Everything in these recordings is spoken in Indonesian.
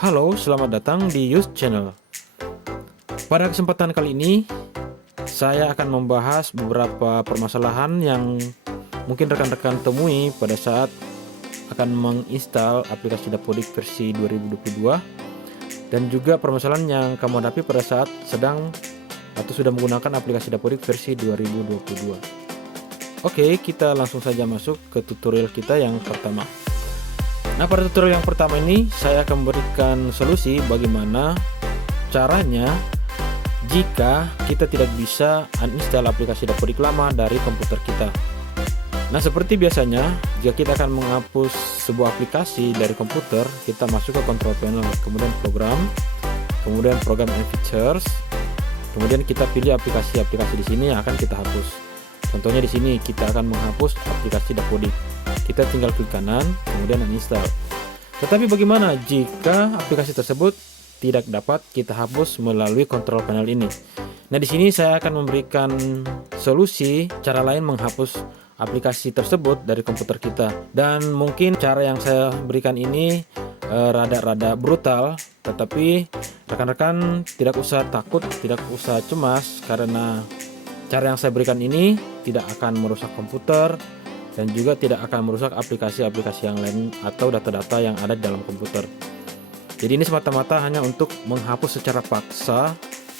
Halo, selamat datang di Use Channel. Pada kesempatan kali ini, saya akan membahas beberapa permasalahan yang mungkin rekan-rekan temui pada saat akan menginstal aplikasi Dapodik versi 2022, dan juga permasalahan yang kamu hadapi pada saat sedang atau sudah menggunakan aplikasi Dapodik versi 2022. Oke, kita langsung saja masuk ke tutorial kita yang pertama. Nah, pada tutorial yang pertama ini saya akan memberikan solusi bagaimana caranya jika kita tidak bisa uninstall aplikasi Dapodik lama dari komputer kita. Nah, seperti biasanya, jika kita akan menghapus sebuah aplikasi dari komputer, kita masuk ke control panel, kemudian program and features, kemudian kita pilih aplikasi-aplikasi di sini yang akan kita hapus. Contohnya di sini kita akan menghapus aplikasi Dapodik. Kita tinggal klik kanan, kemudian uninstall. Tetapi bagaimana jika aplikasi tersebut tidak dapat kita hapus melalui control panel ini? Nah, di sini saya akan memberikan solusi cara lain menghapus aplikasi tersebut dari komputer kita. Dan mungkin cara yang saya berikan ini rada-rada brutal, tetapi rekan-rekan tidak usah takut, tidak usah cemas, karena cara yang saya berikan ini tidak akan merusak komputer dan juga tidak akan merusak aplikasi-aplikasi yang lain atau data-data yang ada di dalam komputer. Jadi ini semata-mata hanya untuk menghapus secara paksa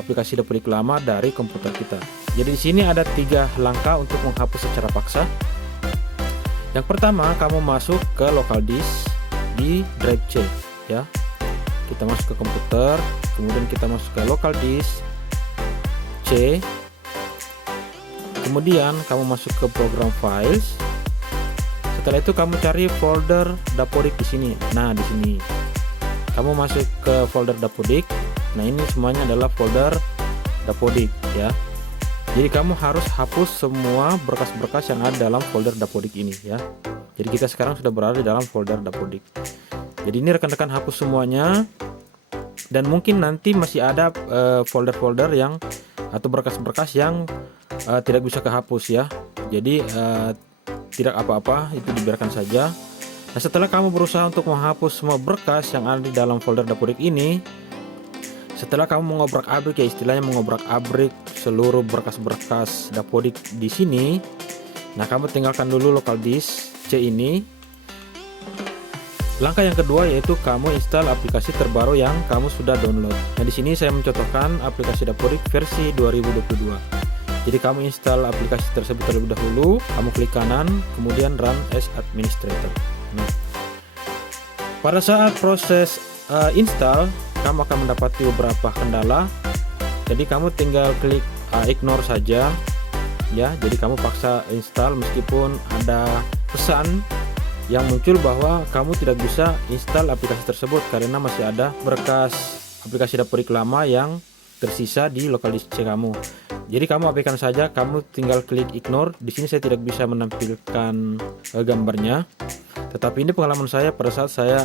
aplikasi Dapodik lama dari komputer kita. Jadi di sini ada 3 langkah untuk menghapus secara paksa. Yang pertama, kamu masuk ke local disk di drive C, ya. Kita masuk ke komputer, kemudian kita masuk ke local disk C. Kemudian kamu masuk ke program files. Setelah itu kamu cari folder Dapodik di sini. Nah, di sini kamu masuk ke folder Dapodik. Nah, ini semuanya adalah folder Dapodik, ya. Jadi kamu harus hapus semua berkas-berkas yang ada dalam folder Dapodik ini, ya. Jadi kita sekarang sudah berada di dalam folder Dapodik. Jadi ini rekan-rekan hapus semuanya. Dan mungkin nanti masih ada folder-folder yang atau berkas-berkas yang tidak bisa kehapus, ya. Jadi tidak apa-apa, itu dibiarkan saja. Nah, setelah kamu berusaha untuk menghapus semua berkas yang ada di dalam folder Dapodik ini, setelah kamu mengobrak-abrik, ya istilahnya mengobrak-abrik seluruh berkas-berkas Dapodik di sini, nah kamu tinggalkan dulu local disk C ini. Langkah yang kedua yaitu kamu install aplikasi terbaru yang kamu sudah download. Nah, di sini saya mencontohkan aplikasi Dapodik versi 2022. Jadi kamu install aplikasi tersebut terlebih dahulu, kamu klik kanan, kemudian run as administrator. Nah, pada saat proses install, kamu akan mendapati beberapa kendala. Jadi kamu tinggal klik ignore saja, ya. Jadi kamu paksa install meskipun ada pesan yang muncul bahwa kamu tidak bisa install aplikasi tersebut karena masih ada berkas aplikasi Dapodik lama yang tersisa di local disk C kamu. Jadi kamu abaikan saja, kamu tinggal klik ignore. Di sini saya tidak bisa menampilkan gambarnya, tetapi ini pengalaman saya pada saat saya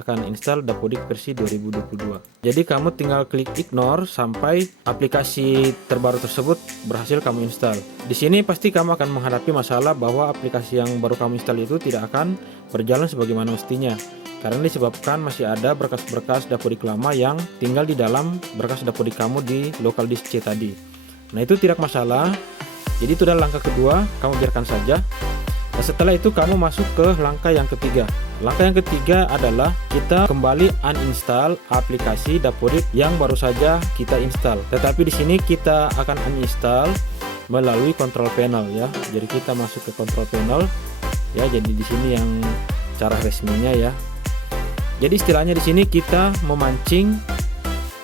akan install Dapodik versi 2022. Jadi kamu tinggal klik ignore sampai aplikasi terbaru tersebut berhasil kamu install. Di sini pasti kamu akan menghadapi masalah bahwa aplikasi yang baru kamu install itu tidak akan berjalan sebagaimana mestinya, karena disebabkan masih ada berkas-berkas Dapodik lama yang tinggal di dalam berkas Dapodik kamu di local disk C tadi. Nah, itu tidak masalah. Jadi itu adalah langkah kedua, kamu biarkan saja. Nah, setelah itu kamu masuk ke langkah yang ketiga. Langkah yang ketiga adalah kita kembali uninstall aplikasi Dapodik yang baru saja kita install. Tetapi di sini kita akan uninstall melalui control panel, ya. Jadi kita masuk ke control panel, ya. Jadi di sini yang cara resminya, ya. Jadi istilahnya di sini kita memancing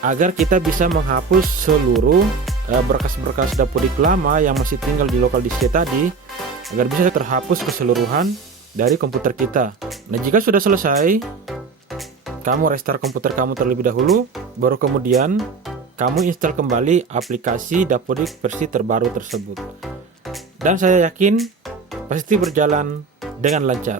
agar kita bisa menghapus seluruh berkas-berkas Dapodik lama yang masih tinggal di local disk C tadi agar bisa terhapus keseluruhan dari komputer kita. Nah, jika sudah selesai, kamu restart komputer kamu terlebih dahulu, baru kemudian kamu install kembali aplikasi Dapodik versi terbaru tersebut. Dan saya yakin pasti berjalan dengan lancar.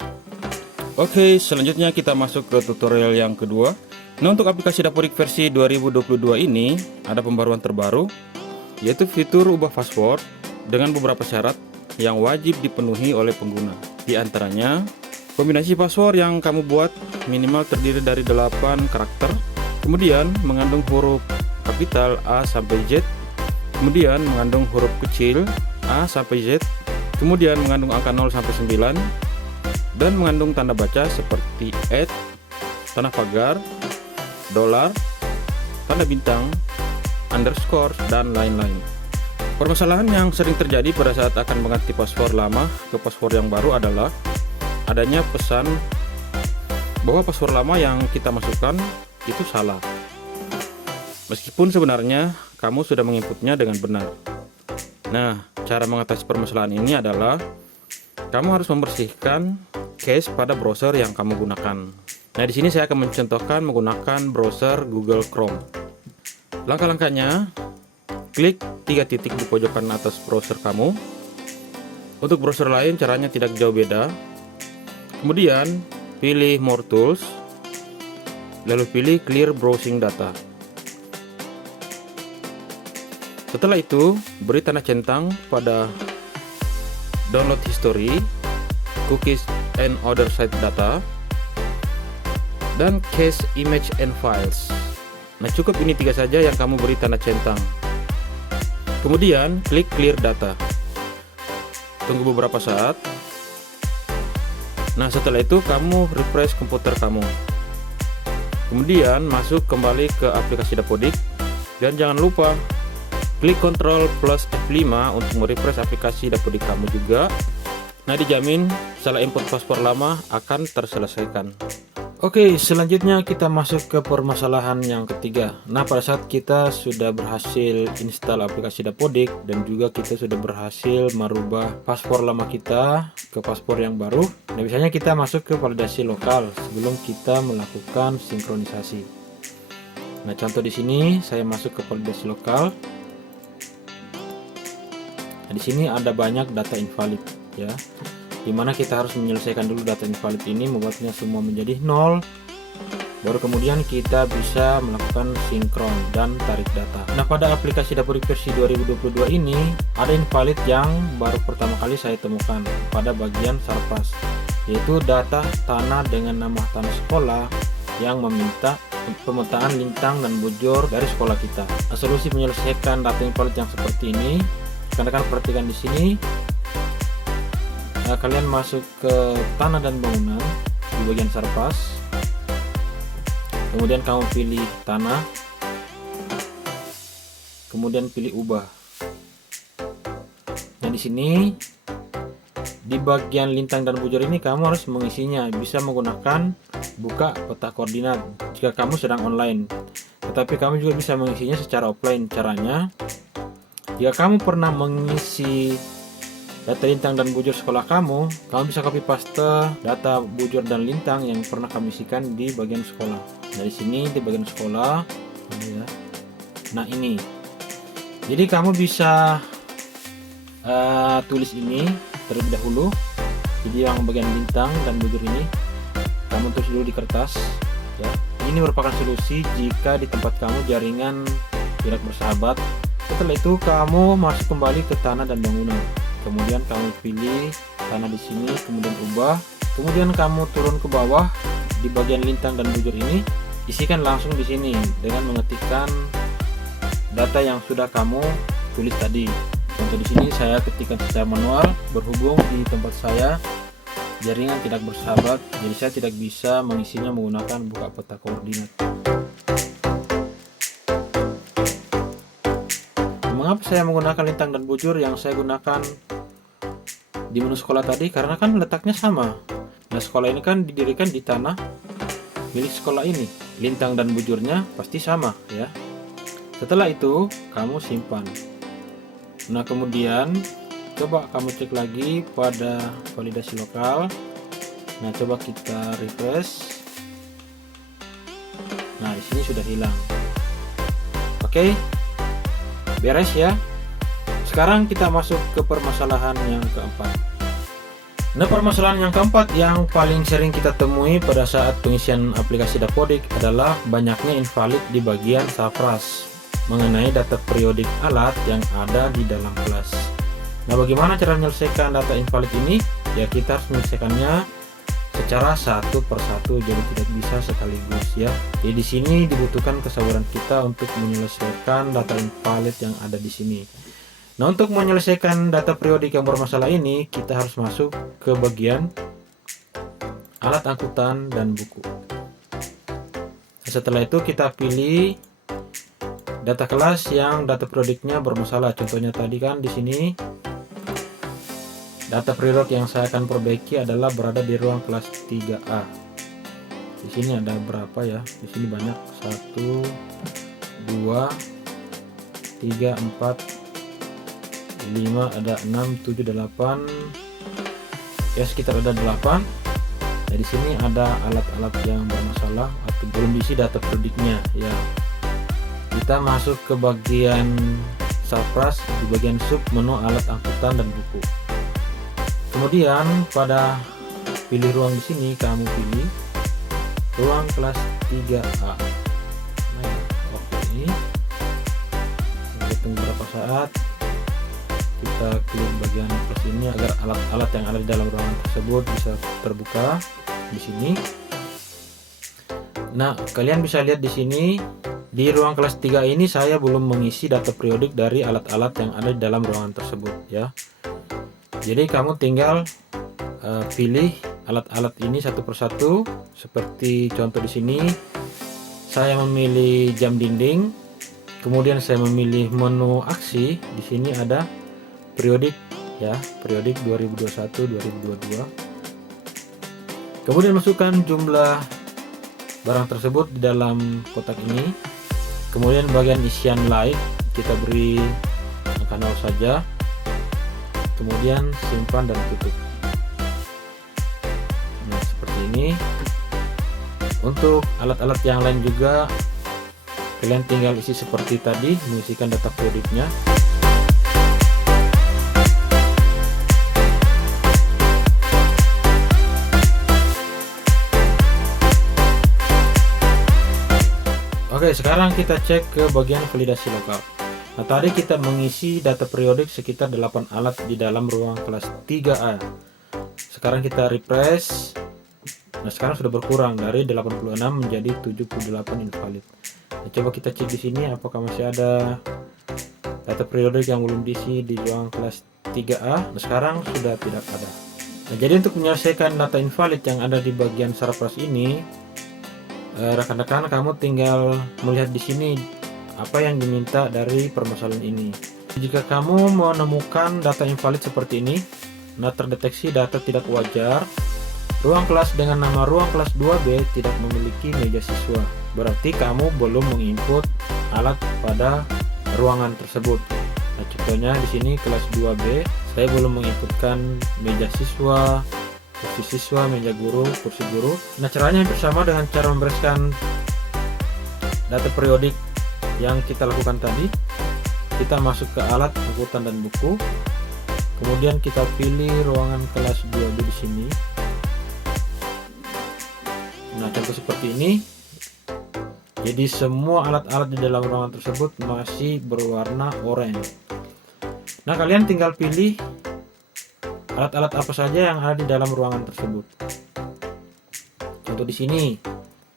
Oke, selanjutnya kita masuk ke tutorial yang kedua. Nah, untuk aplikasi Dapodik versi 2022 ini ada pembaruan terbaru, yaitu fitur ubah password dengan beberapa syarat yang wajib dipenuhi oleh pengguna. Di antaranya, kombinasi password yang kamu buat minimal terdiri dari 8 karakter, kemudian mengandung huruf kapital A sampai Z, kemudian mengandung huruf kecil A sampai Z, kemudian mengandung angka 0 sampai 9, dan mengandung tanda baca seperti @ tanda pagar, dolar, tanda bintang, underscore, dan lain-lain. Permasalahan yang sering terjadi pada saat akan mengganti password lama ke password yang baru adalah adanya pesan bahwa password lama yang kita masukkan itu salah, meskipun sebenarnya kamu sudah menginputnya dengan benar. Nah, cara mengatasi permasalahan ini adalah kamu harus membersihkan cache pada browser yang kamu gunakan. Nah, di sini saya akan mencontohkan menggunakan browser Google Chrome. Langkah-langkahnya, klik 3 titik di pojokan atas browser kamu. Untuk browser lain caranya tidak jauh beda. Kemudian pilih More Tools, lalu pilih Clear Browsing Data. Setelah itu, beri tanda centang pada Download History, Cookies and Other Site Data, dan Cache Image and Files. Nah, cukup ini 3 saja yang kamu beri tanda centang. Kemudian klik Clear Data. Tunggu beberapa saat. Nah, setelah itu kamu refresh komputer kamu. Kemudian masuk kembali ke aplikasi Dapodik, dan jangan lupa klik Ctrl plus F5 untuk merefresh aplikasi Dapodik kamu juga. Nah, dijamin salah input password lama akan terselesaikan. Oke, selanjutnya kita masuk ke permasalahan yang ketiga. Nah, pada saat kita sudah berhasil install aplikasi Dapodik dan juga kita sudah berhasil merubah password lama kita ke password yang baru, nah biasanya kita masuk ke validasi lokal sebelum kita melakukan sinkronisasi. Nah, contoh di sini saya masuk ke validasi lokal. Nah, di sini ada banyak data invalid ya, dimana kita harus menyelesaikan dulu data invalid ini, membuatnya semua menjadi 0, baru kemudian kita bisa melakukan sinkron dan tarik data. Nah, pada aplikasi Dapodik versi 2022 ini ada invalid yang baru pertama kali saya temukan pada bagian Sarpras, yaitu data tanah dengan nama tanah sekolah yang meminta pemetaan lintang dan bujur dari sekolah kita. Nah, solusi menyelesaikan data invalid yang seperti ini, rekan-rekan perhatikan di sini. Kalian masuk ke tanah dan bangunan di bagian Sarpas, kemudian kamu pilih tanah, kemudian pilih ubah. Nah, di sini di bagian lintang dan bujur ini kamu harus mengisinya, bisa menggunakan buka peta koordinat jika kamu sedang online, tetapi kamu juga bisa mengisinya secara offline. Caranya, jika kamu pernah mengisi data lintang dan bujur sekolah kamu bisa copy paste data bujur dan lintang yang pernah kamu isikan di bagian sekolah. Dari sini di bagian sekolah, ya. Nah, ini. Jadi kamu bisa tulis ini terlebih dahulu. Jadi yang bagian lintang dan bujur ini kamu tulis dulu di kertas, ya. Ini merupakan solusi jika di tempat kamu jaringan tidak bersahabat. Setelah itu kamu masuk kembali ke tanah dan bangunan. Kemudian kamu pilih tanah di sini, kemudian ubah, kemudian kamu turun ke bawah di bagian lintang dan bujur ini, isikan langsung di sini dengan mengetikkan data yang sudah kamu tulis tadi. Contoh di sini saya ketikkan secara manual, berhubung di tempat saya jaringan tidak bersahabat, jadi saya tidak bisa mengisinya menggunakan buka peta koordinat. Mengapa saya menggunakan lintang dan bujur yang saya gunakan di menu sekolah tadi? Karena kan letaknya sama. Nah, sekolah ini kan didirikan di tanah milik sekolah ini. Lintang dan bujurnya pasti sama, ya. Setelah itu kamu simpan. Nah, kemudian coba kamu cek lagi pada validasi lokal. Nah, coba kita refresh. Nah, di sini sudah hilang. Oke. Beres ya. Sekarang kita masuk ke permasalahan yang keempat. Nah, permasalahan yang keempat yang paling sering kita temui pada saat pengisian aplikasi Dapodik adalah banyaknya invalid di bagian Sarpras mengenai data periodik alat yang ada di dalam kelas. Nah, bagaimana cara menyelesaikan data invalid ini? Ya, kita harus menyelesaikannya secara satu persatu, jadi tidak bisa sekaligus ya. Jadi di sini dibutuhkan kesabaran kita untuk menyelesaikan data invalid yang ada di sini. Nah, untuk menyelesaikan data periodik yang bermasalah ini, kita harus masuk ke bagian alat angkutan dan buku. Setelah itu kita pilih data kelas yang data periodiknya bermasalah. Contohnya tadi kan di sini data periodik yang saya akan perbaiki adalah berada di ruang kelas 3A. Di sini ada berapa ya? Di sini banyak. 1 2 3 4 5, ada 6 7 8. Ya, sekitar ada 8. Nah, di sini ada alat-alat yang bermasalah atau belum diisi data periodiknya ya. Kita masuk ke bagian Sapras, di bagian sub menu alat angkutan dan buku. Kemudian pada pilih ruang di sini, kamu pilih ruang kelas 3A. Nah, oke, ini tunggu beberapa saat. Kita klik bagian plus ini agar alat-alat yang ada di dalam ruangan tersebut bisa terbuka di sini. Nah, kalian bisa lihat di sini di ruang kelas 3 ini saya belum mengisi data periodik dari alat-alat yang ada di dalam ruangan tersebut ya. Jadi kamu tinggal pilih alat-alat ini satu persatu. Seperti contoh di sini, saya memilih jam dinding, kemudian saya memilih menu aksi. Di sini ada periodik ya, periodik 2021-2022. Kemudian masukkan jumlah barang tersebut di dalam kotak ini. Kemudian bagian isian light kita beri angka 0 saja. Kemudian simpan dan tutup. Nah, seperti ini. Untuk alat-alat yang lain juga kalian tinggal isi seperti tadi, mengisikan data periodiknya. Oke, sekarang kita cek ke bagian validasi lokal. Nah, tadi kita mengisi data periodik sekitar 8 alat di dalam ruang kelas 3A. Sekarang kita refresh. Nah, sekarang sudah berkurang dari 86 menjadi 78 invalid. Nah, coba kita cek di sini apakah masih ada data periodik yang belum diisi di ruang kelas 3A. Nah, sekarang sudah tidak ada. Nah, jadi untuk menyelesaikan data invalid yang ada di bagian Sarapras ini, rekan-rekan kamu tinggal melihat di sini apa yang diminta dari permasalahan ini. Jika kamu menemukan data invalid seperti ini, nah terdeteksi data tidak wajar, ruang kelas dengan nama ruang kelas 2B tidak memiliki meja siswa, berarti kamu belum menginput alat pada ruangan tersebut. Nah, contohnya di sini kelas 2B, saya belum menginputkan meja siswa, kursi siswa, meja guru, kursi guru. Nah, caranya hampir sama dengan cara membereskan data periodik yang kita lakukan tadi. Kita masuk ke alat angkutan dan buku. Kemudian kita pilih ruangan kelas 2B di sini. Nah, contoh seperti ini. Jadi semua alat-alat di dalam ruangan tersebut masih berwarna oranye. Nah, kalian tinggal pilih alat-alat apa saja yang ada di dalam ruangan tersebut. Contoh di sini,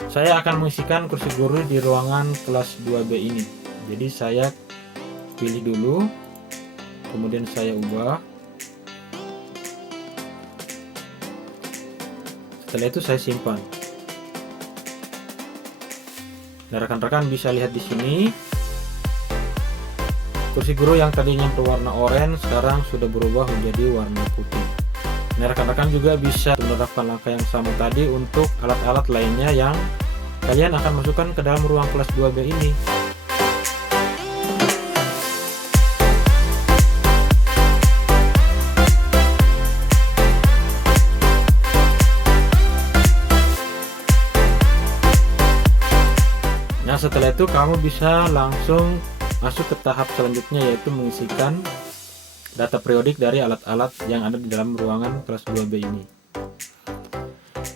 saya akan mengisikan kursi guru di ruangan kelas 2B ini. Jadi saya pilih dulu, kemudian saya ubah. Setelah itu saya simpan. Nah, rekan-rekan bisa lihat di sini. Kursi guru yang tadinya berwarna oranye sekarang sudah berubah menjadi warna putih. Nah, rekan-rekan juga bisa menerapkan langkah yang sama tadi untuk alat-alat lainnya yang kalian akan masukkan ke dalam ruang kelas 2B ini. Nah, setelah itu kamu bisa langsung masuk ke tahap selanjutnya, yaitu mengisikan data periodik dari alat-alat yang ada di dalam ruangan kelas 2B ini.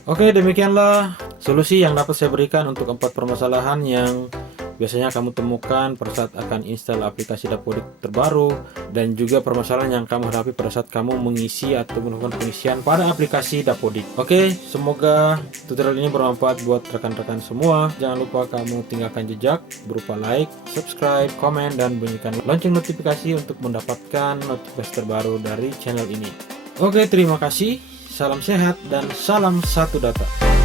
Oke, demikianlah solusi yang dapat saya berikan untuk 4 permasalahan yang biasanya kamu temukan pada saat akan install aplikasi Dapodik terbaru, dan juga permasalahan yang kamu hadapi pada saat kamu mengisi atau melakukan pengisian pada aplikasi Dapodik. Oke, semoga tutorial ini bermanfaat buat rekan-rekan semua. Jangan lupa kamu tinggalkan jejak berupa like, subscribe, komen, dan bunyikan lonceng notifikasi untuk mendapatkan notifikasi terbaru dari channel ini. Oke, terima kasih. Salam sehat dan salam satu data.